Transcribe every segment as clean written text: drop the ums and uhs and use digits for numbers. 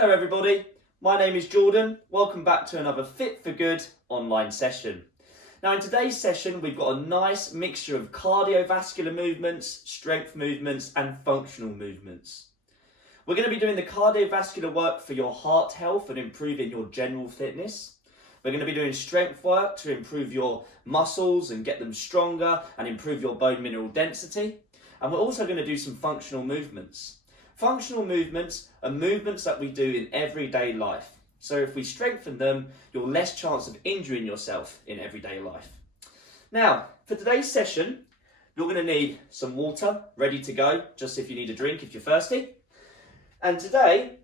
Hello everybody, my name is Jordan. Welcome back to another Fit For Good online session. Now in today's session we've got a nice mixture of cardiovascular movements, strength movements and functional movements. We're going to be doing the cardiovascular work for your heart health and improving your general fitness. We're going to be doing strength work to improve your muscles and get them stronger and improve your bone mineral density. And we're also going to do some functional movements. Functional movements are movements that we do in everyday life. So if we strengthen them, you're less chance of injuring yourself in everyday life. Now, for today's session, you're going to need some water ready to go, just if you need a drink, if you're thirsty. And today,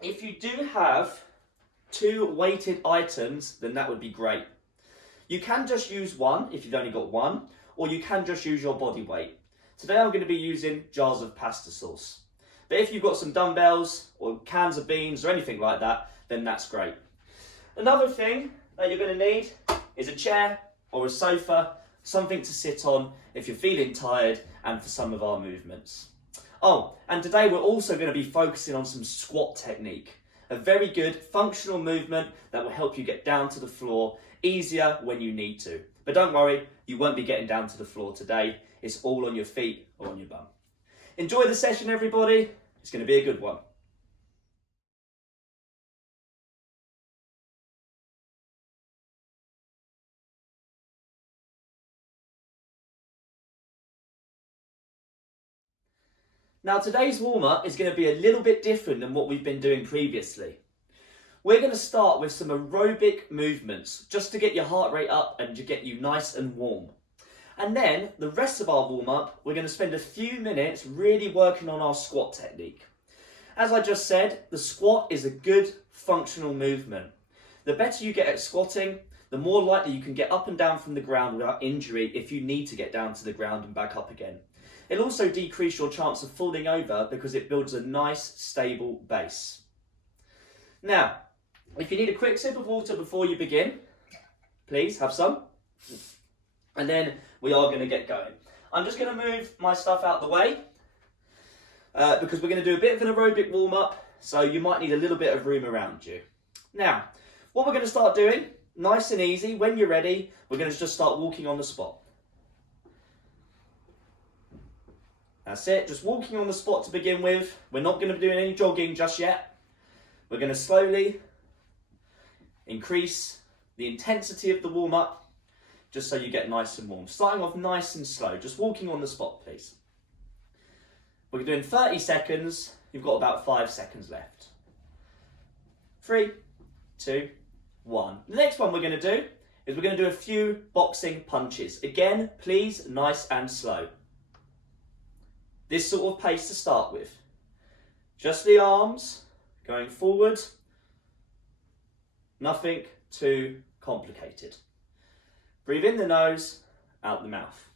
if you do have 2 weighted items, then that would be great. You can just use one if you've only got one, or you can just use your body weight. Today I'm going to be using jars of pasta sauce. But if you've got some dumbbells or cans of beans or anything like that, then that's great. Another thing that you're going to need is a chair or a sofa, something to sit on if you're feeling tired and for some of our movements. Oh, and today we're also going to be focusing on some squat technique. A very good functional movement that will help you get down to the floor easier when you need to. But don't worry, you won't be getting down to the floor today. It's all on your feet or on your bum. Enjoy the session, everybody. It's going to be a good one. Now today's warm-up is going to be a little bit different than what we've been doing previously. We're going to start with some aerobic movements just to get your heart rate up and to get you nice and warm. And then the rest of our warm-up, we're going to spend a few minutes really working on our squat technique. As I just said, the squat is a good functional movement. The better you get at squatting, the more likely you can get up and down from the ground without injury if you need to get down to the ground and back up again. It'll also decrease your chance of falling over because it builds a nice, stable base. Now, if you need a quick sip of water before you begin, please have some. And then we are going to get going. I'm just going to move my stuff out the way because we're going to do a bit of an aerobic warm-up, so you might need a little bit of room around you. Now, what we're going to start doing, nice and easy, when you're ready, we're going to just start walking on the spot. That's it, just walking on the spot to begin with. We're not going to be doing any jogging just yet. We're going to slowly increase the intensity of the warm-up just so you get nice and warm. Starting off nice and slow, just walking on the spot, please. We're doing 30 seconds. You've got about 5 seconds left. 3, 2, 1. The next one we're going to do is we're going to do a few boxing punches. Again, please, nice and slow. This sort of pace to start with. Just the arms going forward. Nothing too complicated. Breathe in the nose, out the mouth.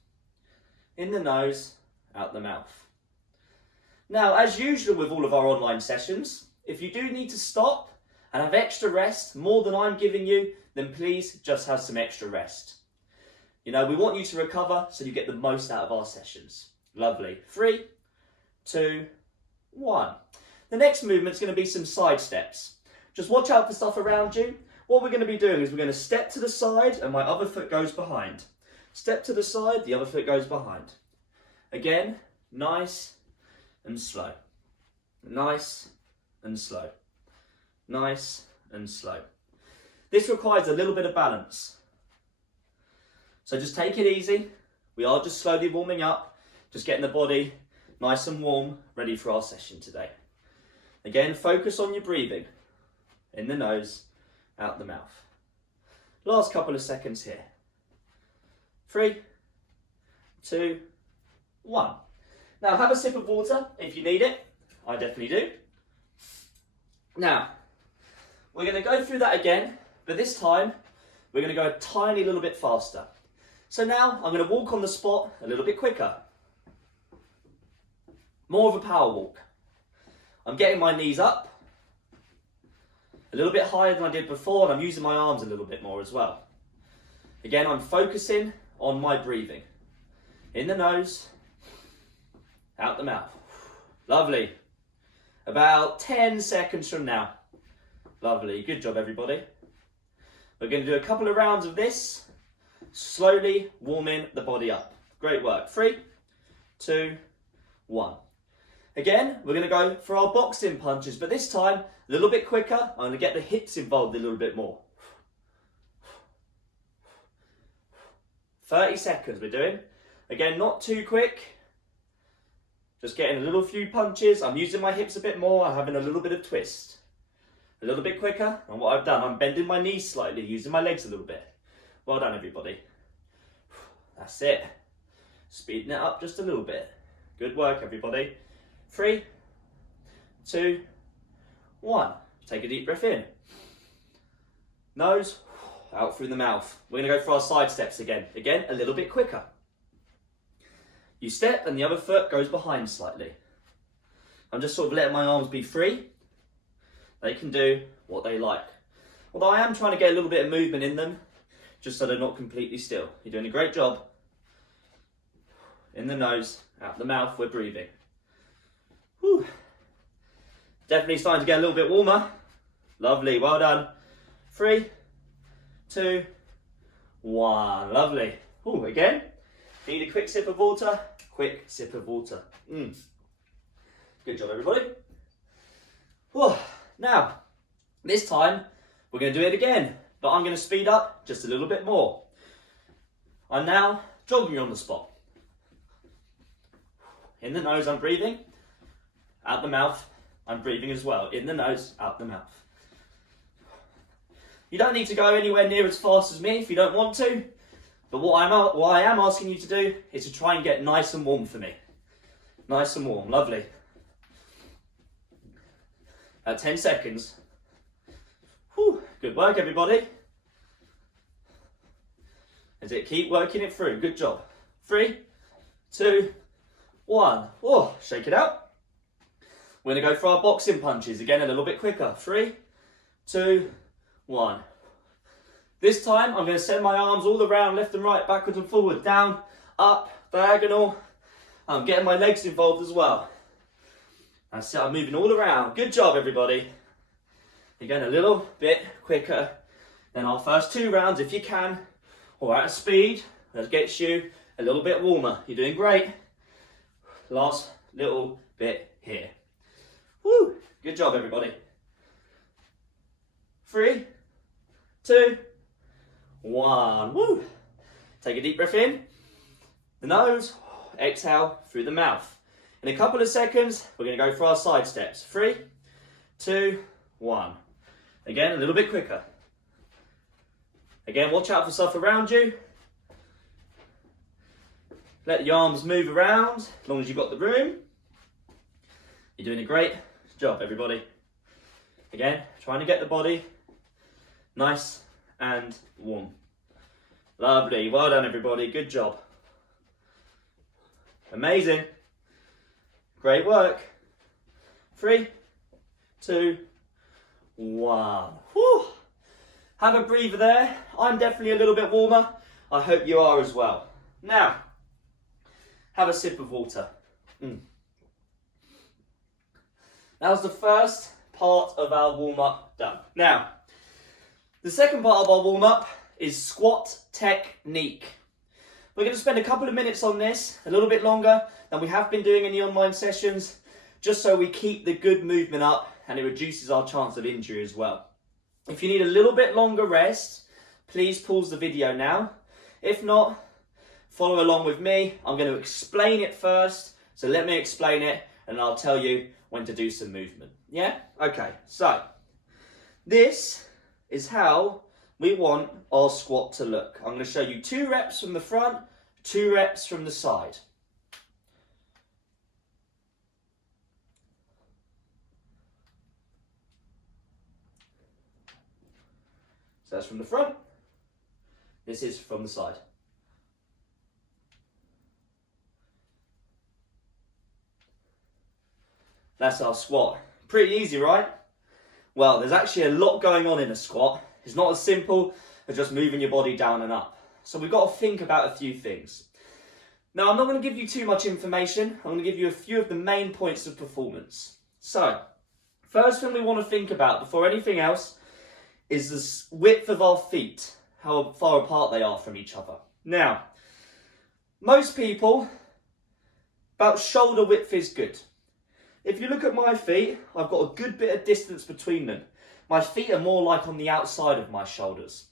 In the nose, out the mouth. Now, as usual with all of our online sessions, if you do need to stop and have extra rest, more than I'm giving you, then please just have some extra rest. You know, we want you to recover so you get the most out of our sessions. Lovely. 3, 2, 1. The next movement is going to be some side steps. Just watch out for stuff around you. What we're going to be doing is we're going to step to the side and my other foot goes behind. Step to the side, the other foot goes behind. Again, nice and slow. Nice and slow. Nice and slow. This requires a little bit of balance. So just take it easy. We are just slowly warming up, just getting the body nice and warm, ready for our session today. Again, focus on your breathing. In the nose, out the mouth. Last couple of seconds here. 3, 2, 1. Now have a sip of water if you need it. I definitely do. Now, we're going to go through that again, but this time we're going to go a tiny little bit faster. So now I'm going to walk on the spot a little bit quicker. More of a power walk. I'm getting my knees up a little bit higher than I did before, and I'm using my arms a little bit more as well. Again, I'm focusing on my breathing. In the nose, out the mouth. Lovely. About 10 seconds from now. Lovely, good job everybody. We're going to do a couple of rounds of this, slowly warming the body up. Great work. 3, 2, 1. Again, we're going to go for our boxing punches, but this time a little bit quicker. I'm going to get the hips involved a little bit more. 30 seconds we're doing. Again, not too quick. Just getting a little few punches. I'm using my hips a bit more. I'm having a little bit of twist. A little bit quicker. And what I've done, I'm bending my knees slightly, using my legs a little bit. Well done, everybody. That's it. Speeding it up just a little bit. Good work, everybody. 3, 2, 1. Take a deep breath in. Nose, out through the mouth. We're going to go for our side steps again. Again, a little bit quicker. You step and the other foot goes behind slightly. I'm just sort of letting my arms be free. They can do what they like. Although I am trying to get a little bit of movement in them, just so they're not completely still. You're doing a great job. In the nose, out the mouth, we're breathing. Whew. Definitely starting to get a little bit warmer. Lovely, well done. 3, 2, 1. Lovely. Ooh, again. Need a quick sip of water. Quick sip of water. Good job, everybody. Whew. Now, this time, we're going to do it again, but I'm going to speed up just a little bit more. I'm now jogging on the spot. In the nose, I'm breathing. Out the mouth, I'm breathing as well. In the nose, out the mouth. You don't need to go anywhere near as fast as me if you don't want to, but what I am asking you to do is to try and get nice and warm for me. Nice and warm, lovely. At 10 seconds. Whew, good work, everybody. That's it, keep working it through, good job. 3, 2, 1. Oh, shake it out. We're going to go for our boxing punches, again a little bit quicker. 3, 2, 1. This time I'm going to send my arms all around, left and right, backwards and forward, down, up, diagonal. I'm getting my legs involved as well. That's it, I'm moving all around. Good job, everybody. Again, a little bit quicker than our first 2 rounds if you can, or at a speed that gets you a little bit warmer. You're doing great. Last little bit here. Woo! Good job, everybody. 3, 2, 1. Woo! Take a deep breath in. The nose, exhale through the mouth. In a couple of seconds, we're going to go for our side steps. 3, 2, 1. Again, a little bit quicker. Again, watch out for stuff around you. Let the arms move around as long as you've got the room. You're doing a great job, everybody. Again, trying to get the body nice and warm. Lovely. Well done, everybody. Good job. Amazing. Great work. 3, 2, 1. Whew. Have a breather there. I'm definitely a little bit warmer. I hope you are as well. Now, have a sip of water. That was the first part of our warm-up done. Now, the second part of our warm-up is squat technique. We're going to spend a couple of minutes on this, a little bit longer than we have been doing in the online sessions, just so we keep the good movement up and it reduces our chance of injury as well. If you need a little bit longer rest, please pause the video now. If not, follow along with me. I'm going to explain it first, so let me explain it and I'll tell you when to do some movement. Yeah? Okay, so this is how we want our squat to look. I'm going to show you 2 reps from the front, 2 reps from the side. So that's from the front. This is from the side. That's our squat. Pretty easy, right? Well, there's actually a lot going on in a squat. It's not as simple as just moving your body down and up. So we've got to think about a few things. Now, I'm not going to give you too much information. I'm going to give you a few of the main points of performance. So, First thing we want to think about before anything else is the width of our feet, how far apart they are from each other. Now, most people, about shoulder width is good. If you look at my feet, I've got a good bit of distance between them. My feet are more like on the outside of my shoulders.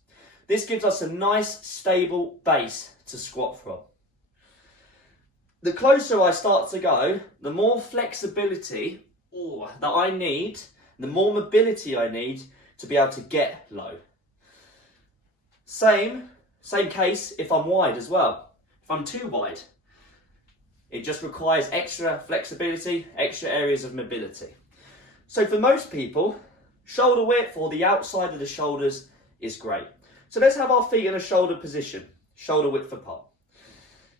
This gives us a nice, stable base to squat from. The closer I start to go, the more flexibility that I need, the more mobility I need to be able to get low. Same case if I'm wide as well. If I'm too wide, it just requires extra flexibility, extra areas of mobility. So for most people, shoulder width or the outside of the shoulders is great. So let's have our feet in a shoulder position, shoulder width apart.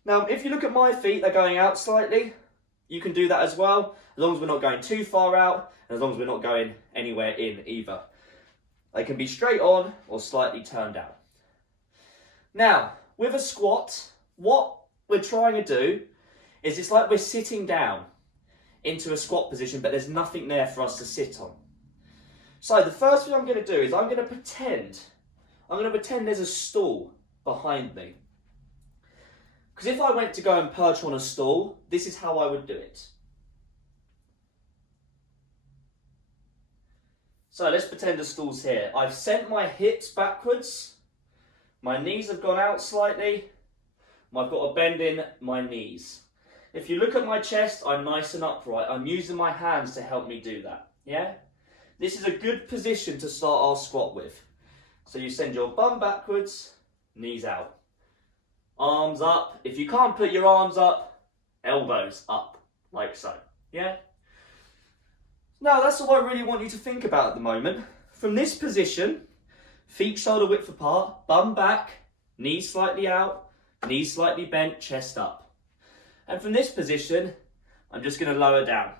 Now, if you look at my feet, they're going out slightly. You can do that as well, as long as we're not going too far out, and as long as we're not going anywhere in either. They can be straight on or slightly turned out. Now, with a squat, what we're trying to do is it's like we're sitting down into a squat position, but there's nothing there for us to sit on. So the first thing I'm going to do is I'm going to pretend there's a stool behind me. Because if I went to go and perch on a stool, this is how I would do it. So let's pretend the stool's here. I've sent my hips backwards. My knees have gone out slightly. I've got a bend in my knees. If you look at my chest, I'm nice and upright. I'm using my hands to help me do that. Yeah? This is a good position to start our squat with. So you send your bum backwards, knees out. Arms up. If you can't put your arms up, elbows up, like so. Yeah? Now that's all I really want you to think about at the moment. From this position, feet shoulder width apart, bum back, knees slightly out, knees slightly bent, chest up. And from this position, I'm just going to lower down.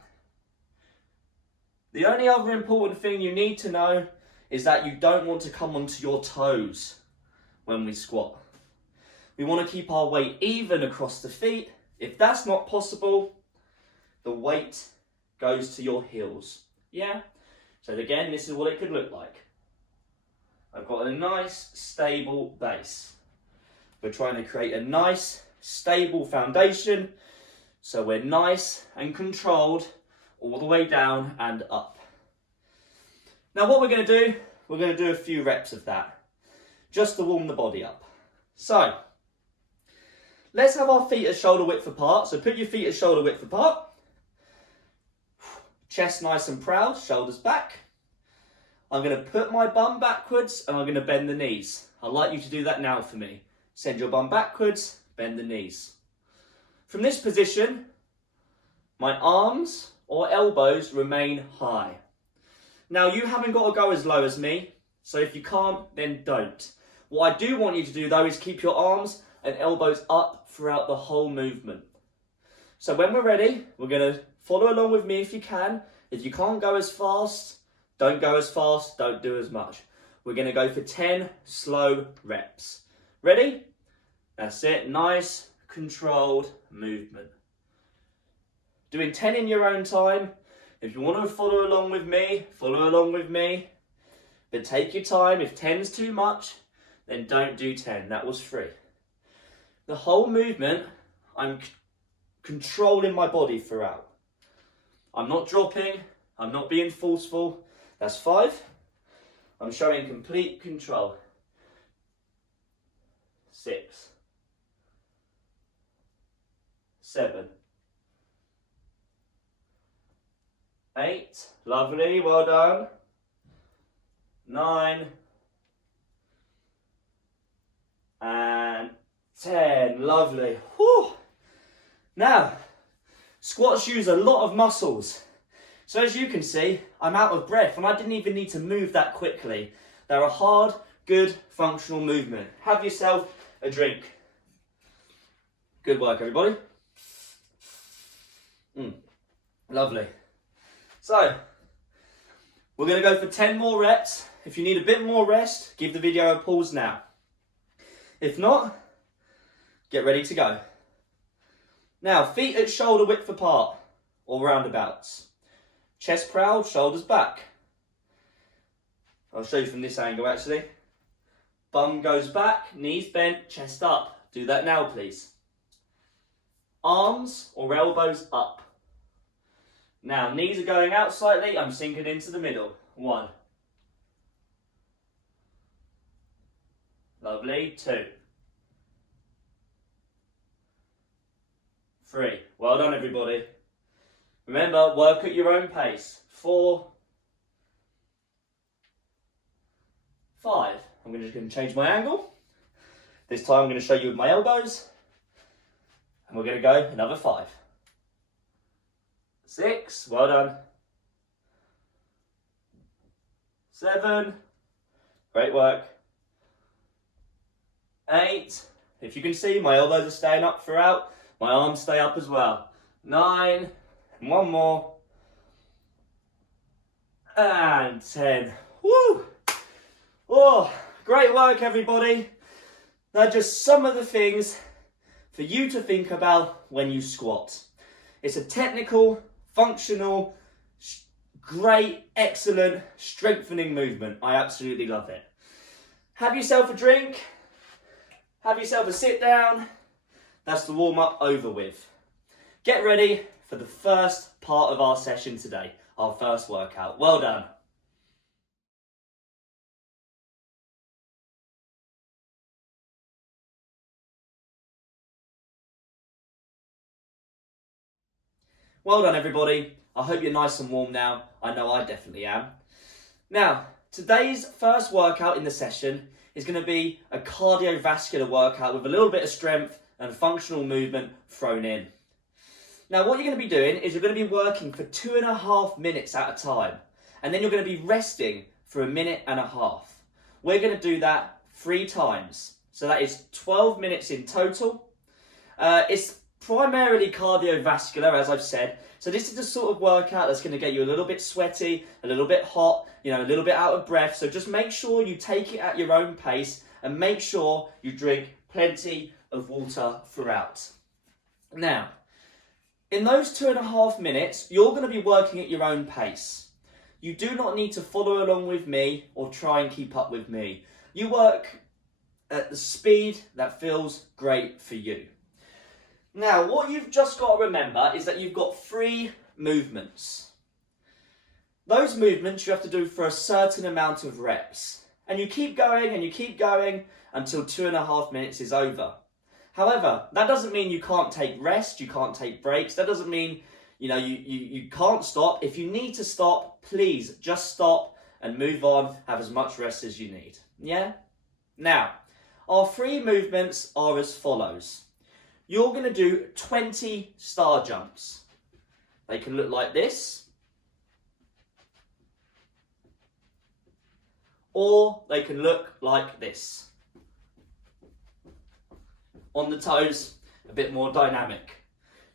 The only other important thing you need to know is that you don't want to come onto your toes when we squat. We want to keep our weight even across the feet. If that's not possible, the weight goes to your heels. Yeah? So again, this is what it could look like. I've got a nice, stable base. We're trying to create a nice, stable foundation, so we're nice and controlled all the way down and up. Now what we're going to do, we're going to do a few reps of that, just to warm the body up. So, let's have our feet at shoulder width apart. So put your feet at shoulder width apart. Chest nice and proud, shoulders back. I'm going to put my bum backwards and I'm going to bend the knees. I'd like you to do that now for me. Send your bum backwards, bend the knees. From this position, my arms or elbows remain high. Now you haven't got to go as low as me, so if you can't, then don't. What I do want you to do though is keep your arms and elbows up throughout the whole movement. So when we're ready, we're going to follow along with me if you can. If you can't go as fast, don't go as fast, don't do as much. We're going to go for 10 slow reps. Ready? That's it. Nice, controlled movement. Doing 10 in your own time. If you want to follow along with me, follow along with me. But take your time. If 10's too much, then don't do 10. That was free. The whole movement, I'm controlling my body throughout. I'm not dropping. I'm not being forceful. That's 5. I'm showing complete control. 6. 7. 8. Lovely. Well done. 9. And 10. Lovely. Whew. Now, squats use a lot of muscles. So as you can see, I'm out of breath and I didn't even need to move that quickly. They're a hard, good, functional movement. Have yourself a drink. Good work, everybody. Lovely. So, we're going to go for 10 more reps. If you need a bit more rest, give the video a pause now. If not, get ready to go. Now, feet at shoulder width apart, or roundabouts. Chest proud, shoulders back. I'll show you from this angle actually. Bum goes back, knees bent, chest up. Do that now, please. Arms or elbows up. Now, knees are going out slightly, I'm sinking into the middle. 1. Lovely. 2. 3. Well done, everybody. Remember, work at your own pace. 4. 5. I'm just going to change my angle. This time I'm going to show you with my elbows. And we're going to go another 5. 6. Well done. 7. Great work. 8. If you can see, my elbows are staying up throughout. My arms stay up as well. 9. And one more. And 10. Woo! Oh, great work, everybody. Now, just some of the things for you to think about when you squat. It's a technical, functional, great, excellent, strengthening movement. I absolutely love it. Have yourself a drink. Have yourself a sit down. That's the warm up over with. Get ready for the first part of our session today, our first workout. Well done. Well done, everybody. I hope you're nice and warm now. I know I definitely am. Now, today's first workout in the session is going to be a cardiovascular workout with a little bit of strength and functional movement thrown in. Now, what you're going to be doing is you're going to be working for 2.5 minutes at a time, and then you're going to be resting for 1.5 minutes. We're going to do that 3 times. So that is 12 minutes in total. It's primarily cardiovascular, as I've said. So this is the sort of workout that's going to get you a little bit sweaty, a little bit hot, a little bit out of breath. So just make sure you take it at your own pace and make sure you drink plenty of water throughout. Now, in those 2.5 minutes, you're going to be working at your own pace. You do not need to follow along with me or try and keep up with me. You work at the speed that feels great for you. Now, what you've just got to remember is that you've got 3 movements. Those movements you have to do for a certain amount of reps. And you keep going and you keep going until 2.5 minutes is over. However, that doesn't mean you can't take rest, you can't take breaks. That doesn't mean, you can't stop. If you need to stop, please just stop and move on. Have as much rest as you need. Yeah? Now, our 3 movements are as follows. You're going to do 20 star jumps. They can look like this. Or they can look like this. On the toes, a bit more dynamic.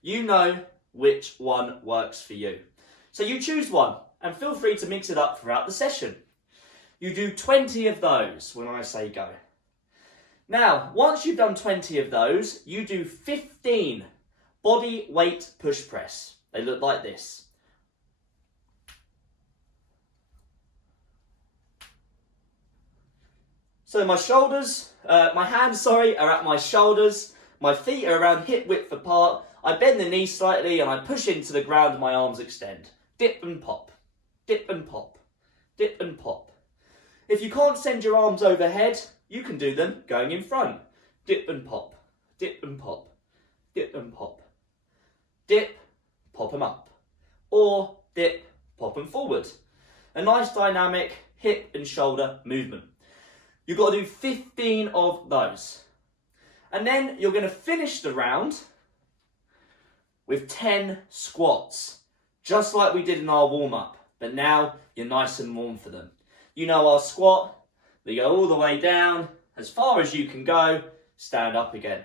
You know which one works for you. So you choose one and feel free to mix it up throughout the session. You do 20 of those when I say go. Now, once you've done 20 of those, you do 15 body weight push press. They look like this. So my hands are at my shoulders. My feet are around hip width apart. I bend the knees slightly and I push into the ground and my arms extend. Dip and pop, dip and pop, dip and pop. If you can't send your arms overhead, you can do them going in front. Dip and pop, dip and pop, dip and pop. Dip, pop them up. Or dip, pop them forward. A nice dynamic hip and shoulder movement. You've got to do 15 of those. And then you're going to finish the round with 10 squats. Just like we did in our warm-up. But now you're nice and warm for them. You know our squat. They go all the way down, as far as you can go, stand up again.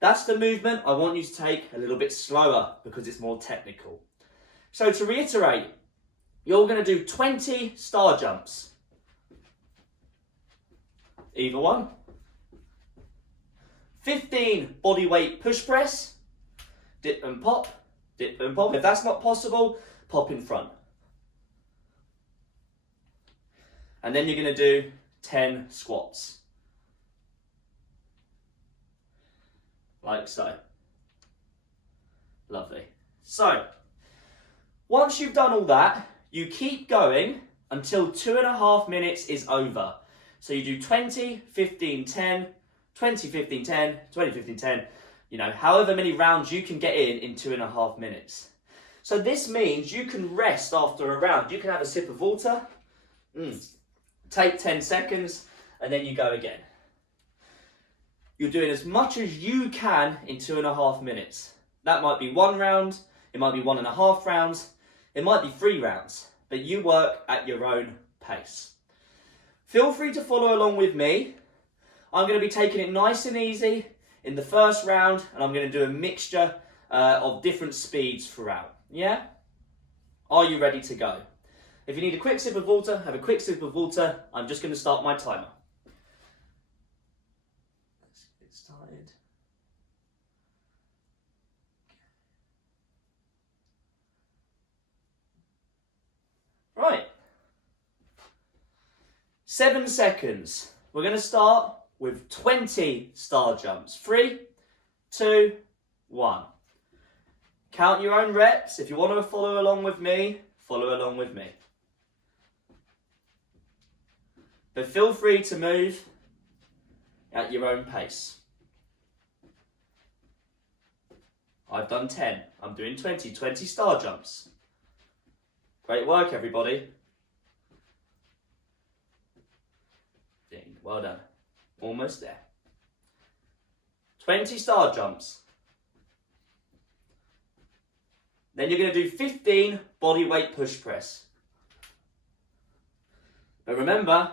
That's the movement I want you to take a little bit slower because it's more technical. So to reiterate, you're going to do 20 star jumps. Either one. 15 body weight push press. Dip and pop, dip and pop. If that's not possible, pop in front. And then you're going to do 10 squats. Like so. Lovely. So, once you've done all that, you keep going until 2.5 minutes is over. So you do 20, 15, 10, 20, 15, 10, 20, 15, 10, you know, however many rounds you can get in 2.5 minutes. So this means you can rest after a round. You can have a sip of water, take 10 seconds, and then you go again. You're doing as much as you can in 2.5 minutes. That might be 1 round, it might be 1.5 rounds, it might be 3 rounds, but you work at your own pace. Feel free to follow along with me. I'm going to be taking it nice and easy in the first round, and I'm going to do a mixture of different speeds throughout. Yeah? Are you ready to go? If you need a quick sip of water, have a quick sip of water. I'm just going to start my timer. Let's get started. Right. 7 seconds. We're going to start with 20 star jumps. 3, 2, 1. Count your own reps. If you want to follow along with me, follow along with me. But feel free to move at your own pace. I've done 10. I'm doing 20 star jumps. Great work, everybody. Ding. Well done. Almost there. 20 star jumps. Then you're going to do 15 body weight push press. But remember,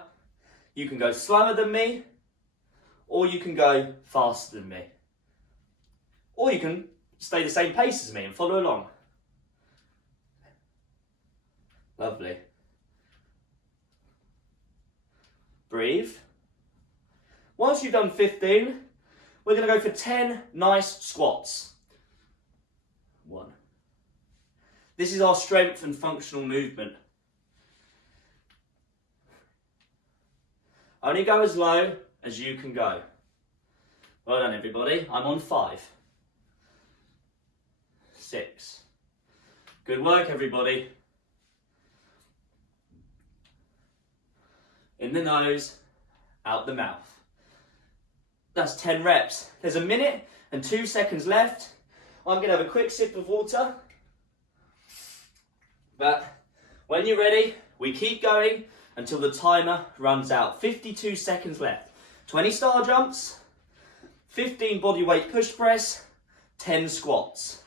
you can go slower than me, or you can go faster than me. Or you can stay the same pace as me and follow along. Lovely. Breathe. Once you've done 15, we're going to go for 10 nice squats. 1. This is our strength and functional movement. Only go as low as you can go. Well done, everybody. I'm on 5. 6. Good work, everybody. In the nose, out the mouth. That's 10 reps. There's 1 minute and 2 seconds left. I'm going to have a quick sip of water. But when you're ready, we keep going until the timer runs out. 52 seconds left. 20 star jumps, 15 body weight push press, 10 squats.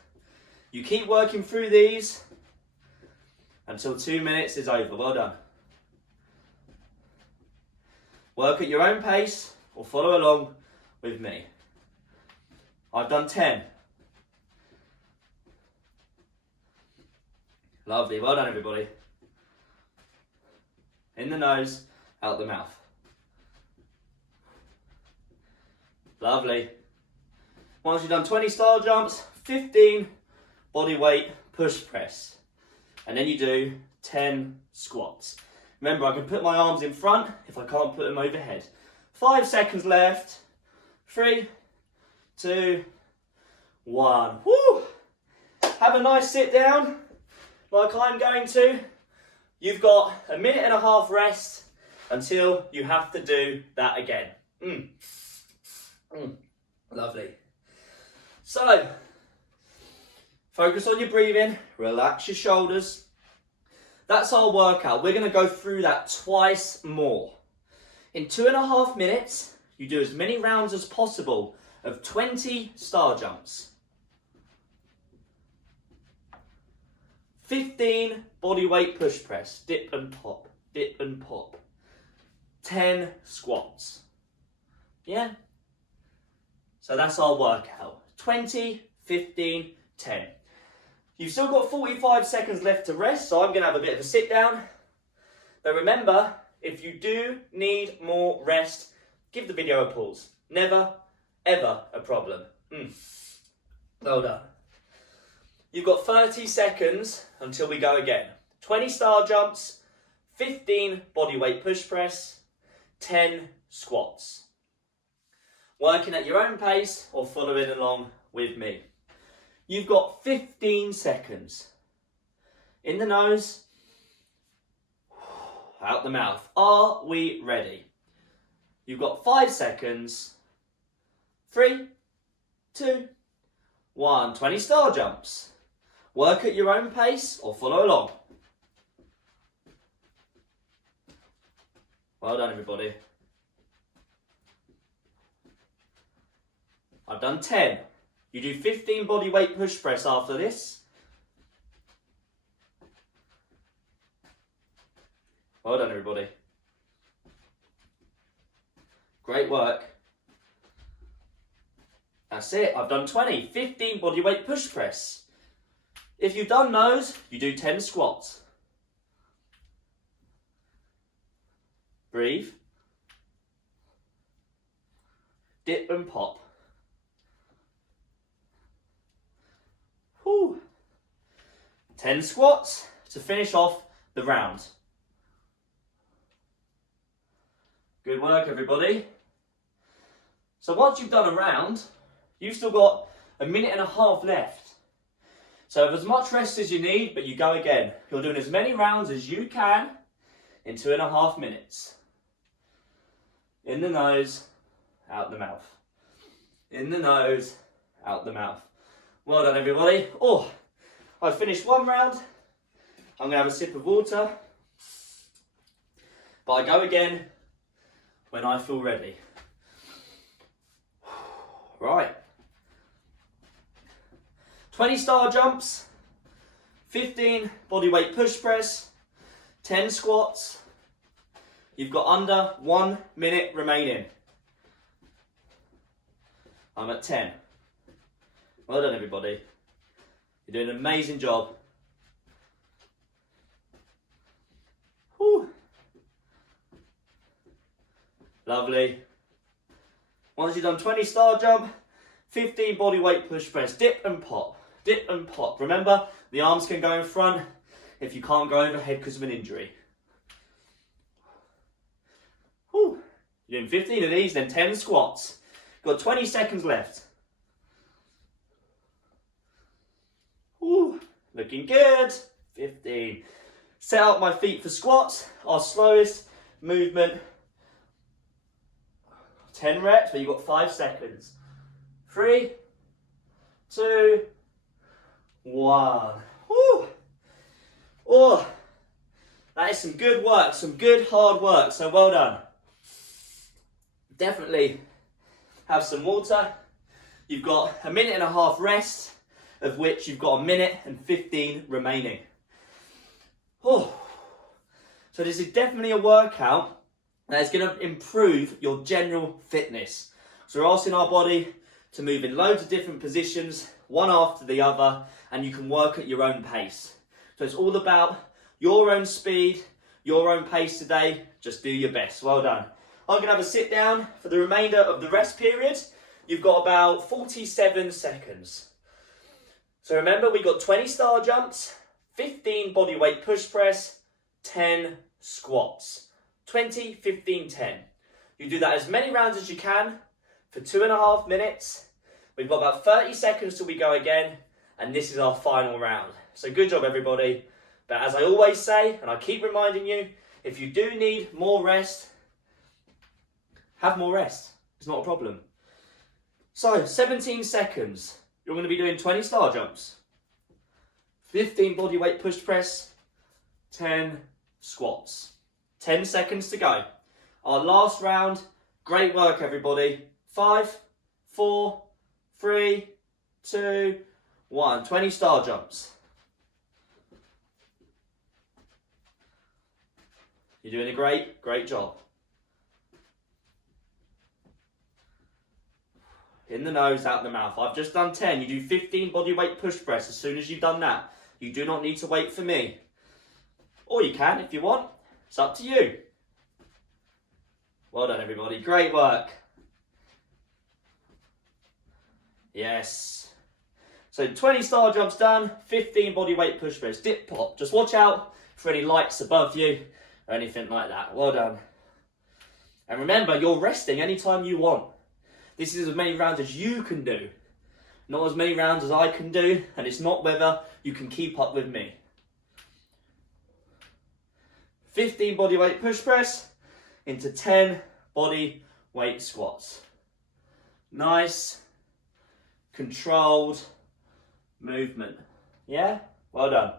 You keep working through these until 2 minutes is over. Well done. Work at your own pace or follow along with me. I've done 10. Lovely, well done, everybody. In the nose, out the mouth. Lovely. Once you've done 20 star jumps, 15 body weight push press. And then you do 10 squats. Remember, I can put my arms in front if I can't put them overhead. 5 seconds left. 3, 2, 1. Woo! Have a nice sit down, like I'm going to. You've got 1.5 minutes rest until you have to do that again. Lovely. So, focus on your breathing, relax your shoulders. That's our workout. We're going to go through that twice more. In 2.5 minutes, you do as many rounds as possible of 20 star jumps. 15 body weight push press, dip and pop, dip and pop. 10 squats. Yeah? So that's our workout. 20, 15, 10. You've still got 45 seconds left to rest, so I'm going to have a bit of a sit down. But remember, if you do need more rest, give the video a pause. Never, ever a problem. Well done. You've got 30 seconds until we go again. 20 star jumps, 15 body weight push press, 10 squats. Working at your own pace or following along with me. You've got 15 seconds. In the nose, out the mouth. Are we ready? You've got 5 seconds. 3, 2, 1. 20 star jumps. Work at your own pace or follow along. Well done, everybody. I've done 10. You do 15 body weight push press after this. Well done, everybody. Great work. That's it. I've done 20. 15 body weight push press. If you've done those, you do 10 squats. Breathe. Dip and pop. Whew. 10 squats to finish off the round. Good work, everybody. So once you've done a round, you've still got a minute and a half left. So have as much rest as you need, but you go again. You're doing as many rounds as you can in 2.5 minutes. In the nose, out the mouth. In the nose, out the mouth. Well done, everybody. Oh, I've finished one round. I'm going to have a sip of water. But I go again when I feel ready. Right. 20 star jumps, 15 body weight push press, 10 squats. You've got under 1 minute remaining. I'm at 10. Well done, everybody. You're doing an amazing job. Whew. Lovely. Once you've done 20 star jump, 15 body weight push press, dip and pop, dip and pop. Remember, the arms can go in front if you can't go overhead because of an injury. Whew. You're doing 15 of these, then 10 squats. Got 20 seconds left. Whew. Looking good. 15. Set up my feet for squats, our slowest movement. 10 reps, but you've got 5 seconds. 3, 2, 1. Woo! Oh, that is some good work, some good hard work, so well done. Definitely have some water. You've got a minute and a half rest, of which you've got a minute and 15 remaining. Oh, so this is definitely a workout that is going to improve your general fitness. So we're asking our body to move in loads of different positions, one after the other, and you can work at your own pace. So it's all about your own speed, your own pace today. Just do your best. Well done. I'm going to have a sit down for the remainder of the rest period. You've got about 47 seconds. So remember, we've got 20 star jumps, 15 body weight push press, 10 squats. 20, 15, 10. You do that as many rounds as you can for 2.5 minutes. We've got about 30 seconds till we go again, and this is our final round. So good job, everybody. But as I always say, and I keep reminding you, if you do need more rest, have more rest. It's not a problem. So 17 seconds. You're going to be doing 20 star jumps, 15 body weight push press, 10 squats. 10 seconds to go. Our last round. Great work, everybody. 5, 4, 3, 2, 1. 20 star jumps. You're doing a great job. In the nose, out the mouth. I've just done 10. You do 15 body weight push press. As soon as you've done that, you do not need to wait for me. Or you can if you want. It's up to you. Well done, everybody. Great work. Yes. So 20 star jumps done, 15 body weight push press, dip pop. Just watch out for any lights above you or anything like that. Well done. And remember, you're resting anytime you want. This is as many rounds as you can do, not as many rounds as I can do, and it's not whether you can keep up with me. 15 body weight push press into 10 body weight squats. Nice, controlled movement. Yeah? Well done.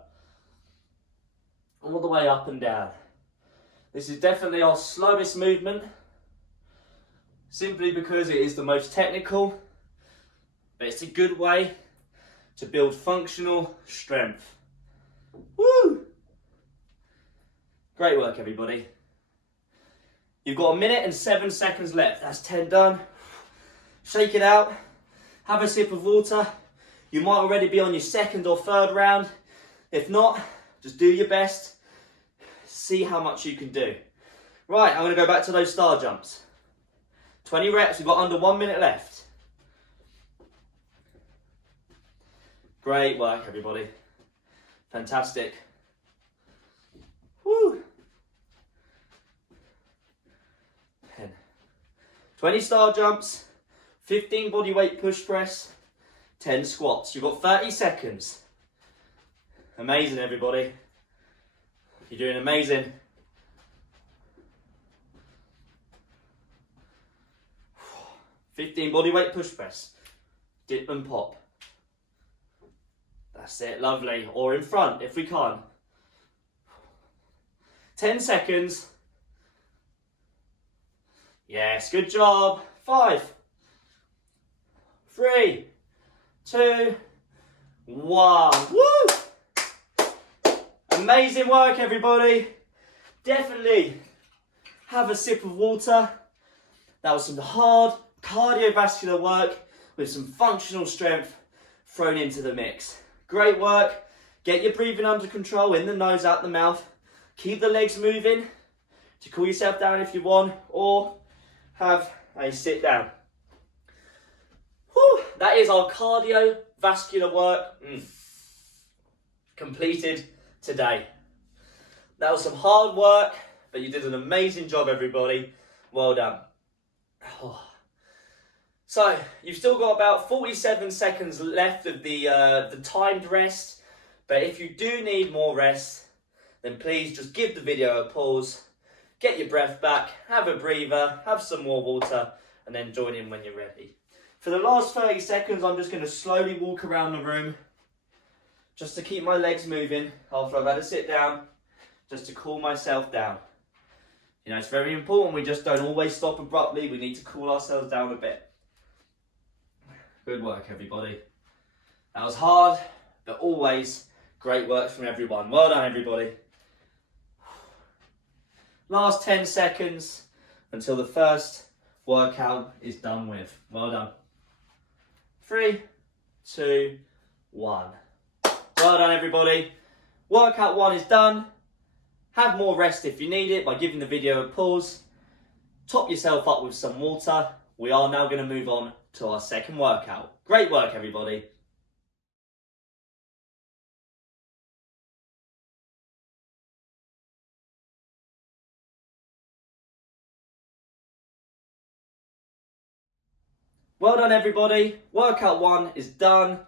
All the way up and down. This is definitely our slowest movement, simply because it is the most technical, but it's a good way to build functional strength. Woo! Great work, everybody. You've got 1 minute and 7 seconds left. That's 10 done. Shake it out. Have a sip of water. You might already be on your 2nd or 3rd round. If not, just do your best. See how much you can do. Right, I'm going to go back to those star jumps. 20 reps, we've got under 1 minute left. Great work, everybody. Fantastic. Woo! 10. 20 star jumps, 15 body weight push press, 10 squats. You've got 30 seconds. Amazing, everybody. You're doing amazing. Body weight push press. Dip and pop. That's it, lovely. Or in front if we can. 10 seconds. Yes, good job. 5, 3, 2, 1. Woo! Amazing work, everybody. Definitely have a sip of water. That was some hard cardiovascular work with some functional strength thrown into the mix. Great work. Get your breathing under control, in the nose, out the mouth. Keep the legs moving to cool yourself down if you want, or have a sit down. Whew, that is our cardiovascular work completed today. That was some hard work, but you did an amazing job, everybody. Well done. Oh. So, you've still got about 47 seconds left of the timed rest, but if you do need more rest, then please just give the video a pause, get your breath back, have a breather, have some more water, and then join in when you're ready. For the last 30 seconds, I'm just going to slowly walk around the room, just to keep my legs moving after I've had a sit down, just to cool myself down. You know, it's very important we just don't always stop abruptly, we need to cool ourselves down a bit. Good work, everybody. That was hard, but always great work from everyone. Well done, everybody. Last 10 seconds until the first workout is done with. Well done. 3, 2, 1. Well done, everybody. Workout 1 is done. Have more rest if you need it by giving the video a pause. Top yourself up with some water. We are now going to move on to our second workout. Great work, everybody. Well done, everybody. Workout 1 is done.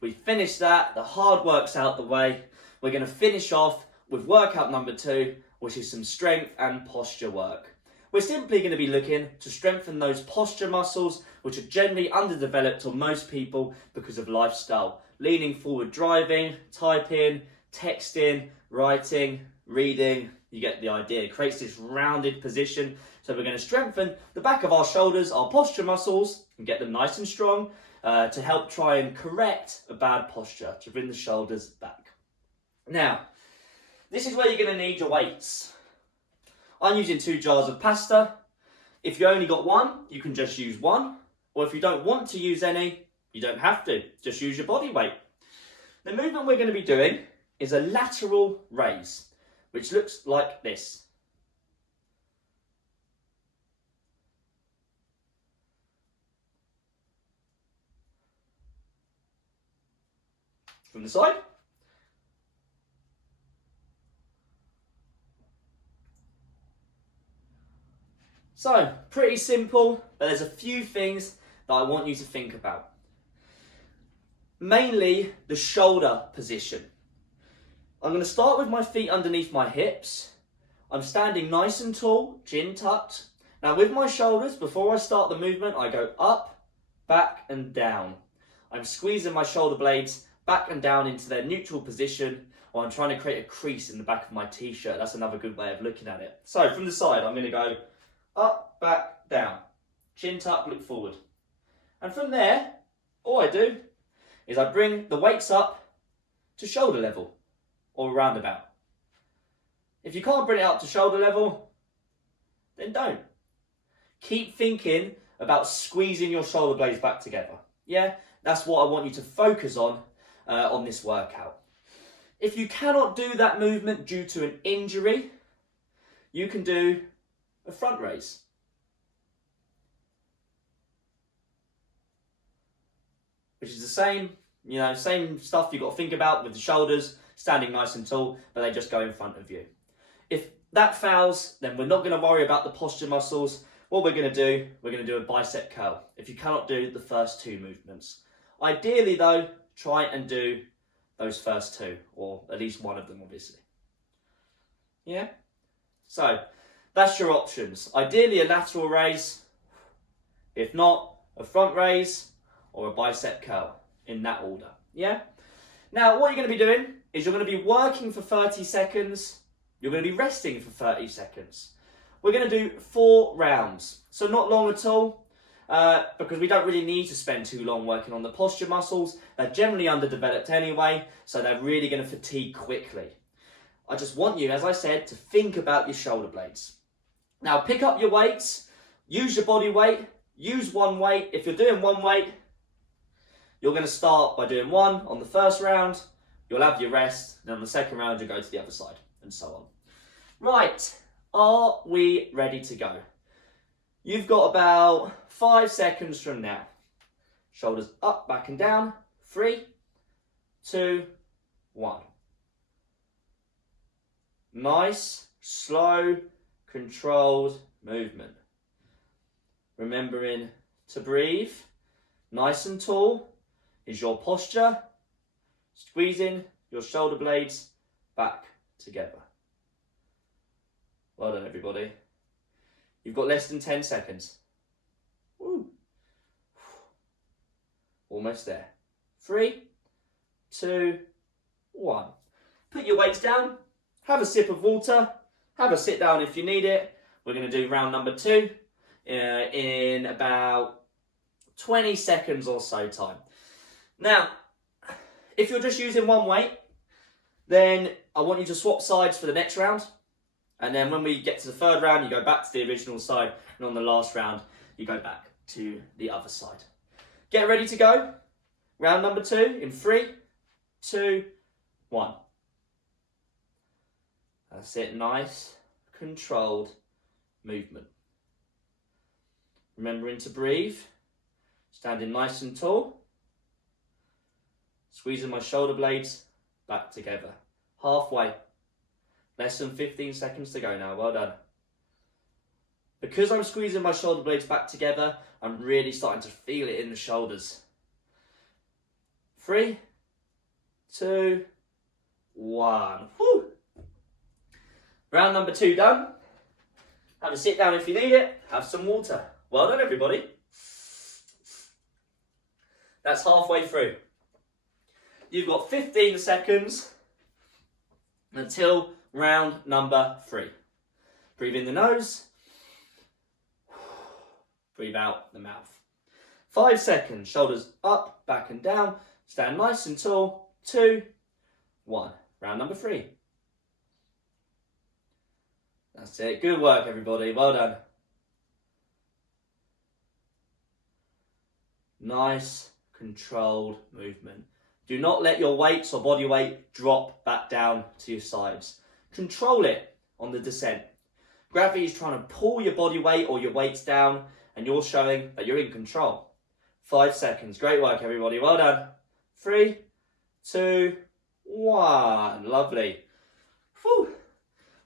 We finished that. The hard work's out the way. We're going to finish off with workout number 2, which is some strength and posture work. We're simply going to be looking to strengthen those posture muscles, which are generally underdeveloped on most people because of lifestyle. Leaning forward, driving, typing, texting, writing, reading, you get the idea. It creates this rounded position. So we're going to strengthen the back of our shoulders, our posture muscles, and get them nice and strong to help try and correct a bad posture, to bring the shoulders back. Now, this is where you're going to need your weights. I'm using 2 jars of pasta. If you only got 1, you can just use 1. Or if you don't want to use any, you don't have to. Just use your body weight. The movement we're going to be doing is a lateral raise, which looks like this. From the side. So, pretty simple, but there's a few things that I want you to think about. Mainly the shoulder position. I'm going to start with my feet underneath my hips. I'm standing nice and tall, chin tucked. Now with my shoulders, before I start the movement, I go up, back and down. I'm squeezing my shoulder blades back and down into their neutral position, or I'm trying to create a crease in the back of my t-shirt. That's another good way of looking at it. So from the side, I'm going to go up, back, down. Chin tuck, look forward. And from there, all I do is I bring the weights up to shoulder level, or roundabout. If you can't bring it up to shoulder level, then don't. Keep thinking about squeezing your shoulder blades back together. Yeah, that's what I want you to focus on this workout. If you cannot do that movement due to an injury, you can do a front raise. Which is the same, same stuff you've got to think about with the shoulders, standing nice and tall, but they just go in front of you. If that fails, then we're not going to worry about the posture muscles. What we're going to do a bicep curl if you cannot do the first two movements. Ideally though, try and do those first two, or at least one of them obviously. Yeah? So, that's your options. Ideally a lateral raise, if not, a front raise or a bicep curl, in that order. Yeah? Now, what you're going to be doing is you're going to be working for 30 seconds, you're going to be resting for 30 seconds. We're going to do 4 rounds, so not long at all, because we don't really need to spend too long working on the posture muscles. They're generally underdeveloped anyway, so they're really going to fatigue quickly. I just want you, as I said, to think about your shoulder blades. Now pick up your weights, use your body weight, use one weight. If you're doing one weight, you're going to start by doing 1 on the first round, you'll have your rest, then on the second round you'll go to the other side, and so on. Right. Are we ready to go? You've got about 5 seconds from now. Shoulders up, back and down. 3, 2, 1. Nice, slow, controlled movement. Remembering to breathe. Nice and tall is your posture. Squeezing your shoulder blades back together. Well done, everybody. You've got less than 10 seconds. Woo. Almost there. 3, 2, 1. Put your weights down. Have a sip of water. Have a sit down if you need it. We're going to do round number 2 in about 20 seconds or so time. Now, if you're just using one weight, then I want you to swap sides for the next round. And then when we get to the third round, you go back to the original side. And on the last round, you go back to the other side. Get ready to go. Round number 2 in 3, 2, 1. That's it. Nice, controlled movement. Remembering to breathe. Standing nice and tall. Squeezing my shoulder blades back together. Halfway. Less than 15 seconds to go now. Well done. Because I'm squeezing my shoulder blades back together, I'm really starting to feel it in the shoulders. 3, 2, 1. Woo! Round number 2 done. Have a sit down if you need it. Have some water. Well done, everybody. That's halfway through. You've got 15 seconds until round number 3. Breathe in the nose. Breathe out the mouth. 5 seconds. Shoulders up, back and down. Stand nice and tall. 2, 1. Round number 3. That's it. Good work, everybody. Well done. Nice, controlled movement. Do not let your weights or body weight drop back down to your sides. Control it on the descent. Gravity is trying to pull your body weight or your weights down, and you're showing that you're in control. 5 seconds. Great work, everybody. Well done. 3, 2, 1. Lovely. Whew.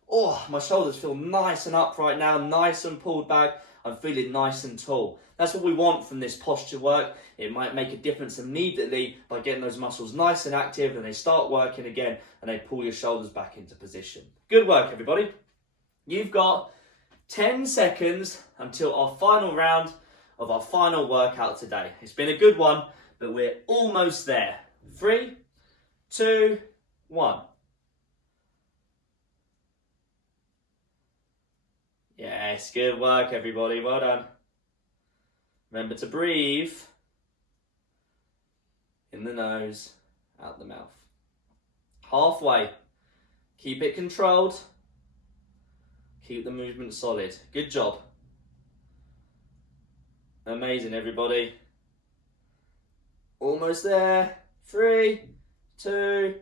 Oh, my shoulders feel nice and up right now, nice and pulled back. I'm feeling nice and tall. That's what we want from this posture work. It might make a difference immediately by getting those muscles nice and active, and they start working again and they pull your shoulders back into position. Good work, everybody. You've got 10 seconds until our final round of our final workout today. It's been a good one, but we're almost there. 3, 2, 1. Yes, good work, everybody. Well done. Remember to breathe in the nose, out the mouth. Halfway. Keep it controlled. Keep the movement solid. Good job. Amazing, everybody. Almost there. 3, 2,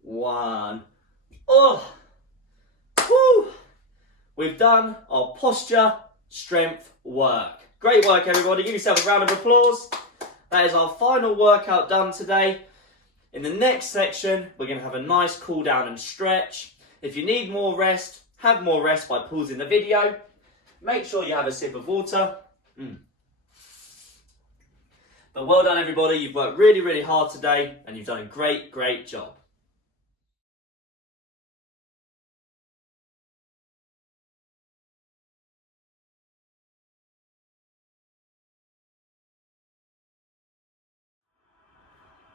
1. Oh! Woo! We've done our posture strength work. Great work, everybody. Give yourself a round of applause. That is our final workout done today. In the next section, we're going to have a nice cool down and stretch. If you need more rest, have more rest by pausing the video. Make sure you have a sip of water. But well done, everybody. You've worked really, really hard today, and you've done a great, great job.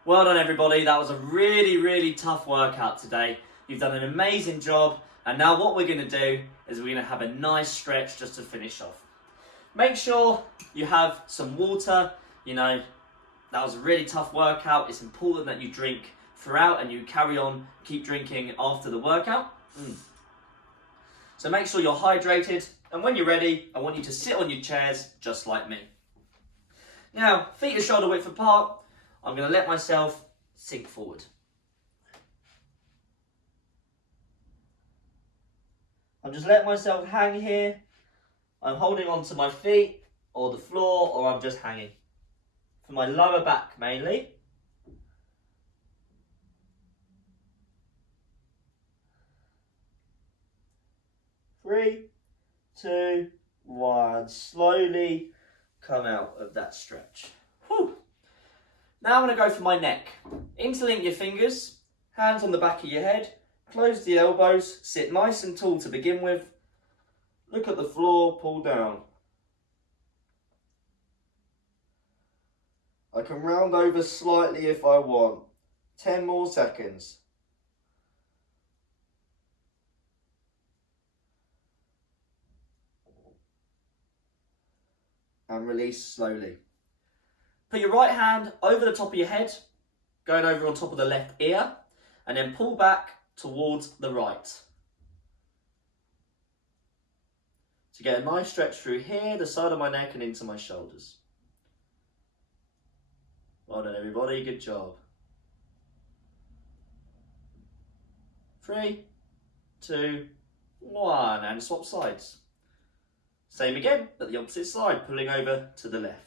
Well done, everybody. That was a really, really tough workout today. You've done an amazing job. And now what we're going to do is we're going to have a nice stretch just to finish off. Make sure you have some water. You know, that was a really tough workout. It's important that you drink throughout and you carry on, keep drinking after the workout. So make sure you're hydrated. And when you're ready, I want you to sit on your chairs just like me. Now, feet are shoulder width apart. I'm going to let myself sink forward. I'm just letting myself hang here. I'm holding onto my feet or the floor, or I'm just hanging. For my lower back mainly. Three, 2, 1. Slowly come out of that stretch. Whew. Now I'm going to go for my neck. Interlink your fingers, hands on the back of your head, close the elbows, sit nice and tall to begin with. Look at the floor, pull down. I can round over slightly if I want. 10 more seconds. And release slowly. Put your right hand over the top of your head, going over on top of the left ear, and then pull back towards the right. To get a nice stretch through here, the side of my neck and into my shoulders. Well done, everybody, good job. 3, 2, 1, and swap sides. Same again, but the opposite side, pulling over to the left.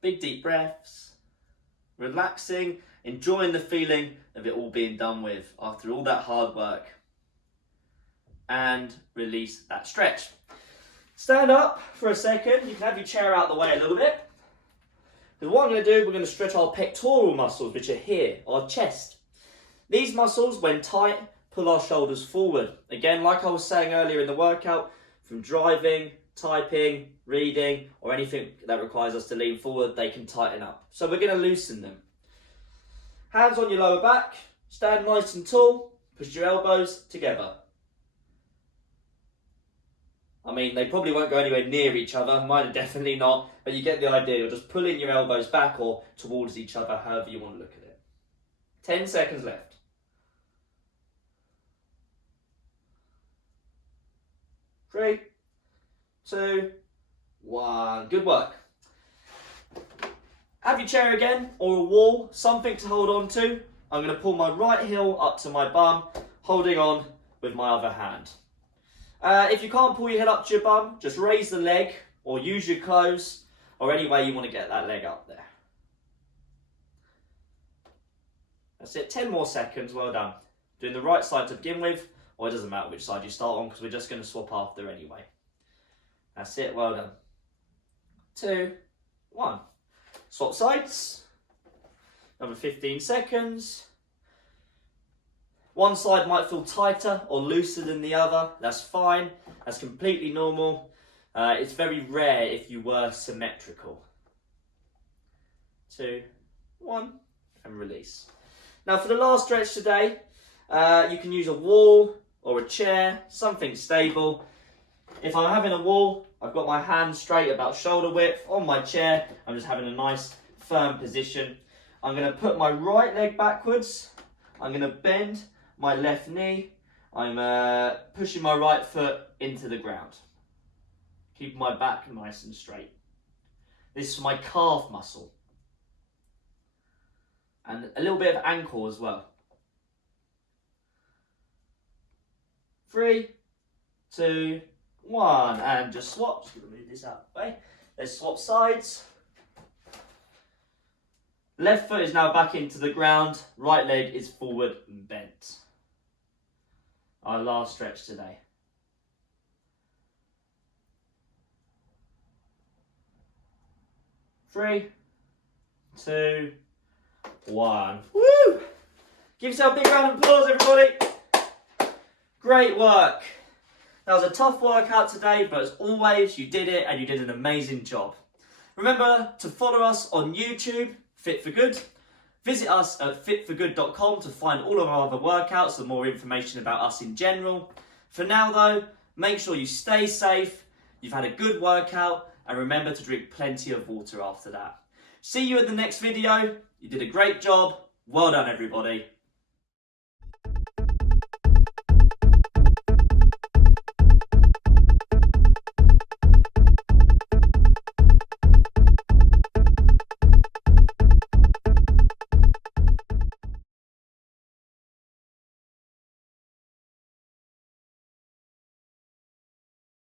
Big deep breaths, relaxing, enjoying the feeling of it all being done with after all that hard work. And release that stretch. Stand up for a second. You can have your chair out the way a little bit. Because what I'm going to do, we're going to stretch our pectoral muscles, which are here, our chest. These muscles, when tight, pull our shoulders forward. Again, like I was saying earlier in the workout, from driving, typing, reading, or anything that requires us to lean forward, they can tighten up. So we're going to loosen them. Hands on your lower back, stand nice and tall, push your elbows together. I mean, they probably won't go anywhere near each other, mine are definitely not, but you get the idea. You're just pulling your elbows back or towards each other, however you want to look at it. 10 seconds left. 3, 2, 1. Good work. Have your chair again or a wall, something to hold on to. I'm going to pull my right heel up to my bum, holding on with my other hand. If you can't pull your head up to your bum, just raise the leg or use your clothes or any way you want to get that leg up there. That's it, 10 more seconds, well done. doing the right side to begin with, or it doesn't matter which side you start on because we're just going to swap after anyway. That's it, well done. 2, 1. Swap sides. Another 15 seconds. One side might feel tighter or looser than the other. That's fine. That's completely normal. It's very rare if you were symmetrical. 2, 1, and release. Now for the last stretch today, you can use a wall or a chair, something stable. If I'm having a wall, I've got my hands straight about shoulder width. On my chair, I'm just having a nice firm position. I'm going to put my right leg backwards. I'm going to bend my left knee. I'm pushing my right foot into the ground. Keeping my back nice and straight. This is my calf muscle. And a little bit of ankle as well. 3, 2, 1, and just swap. Just gonna move this out of the way. Let's swap sides. Left foot is now back into the ground. Right leg is forward and bent. Our last stretch today. 3, 2, 1. Woo! Give yourself a big round of applause, everybody. Great work. That was a tough workout today, but as always, you did it and you did an amazing job. Remember to follow us on YouTube, Fit For Good. Visit us at fitforgood.com to find all of our other workouts and more information about us in general. For now though, make sure you stay safe, you've had a good workout, and remember to drink plenty of water after that. See you in the next video. You did a great job. Well done, everybody.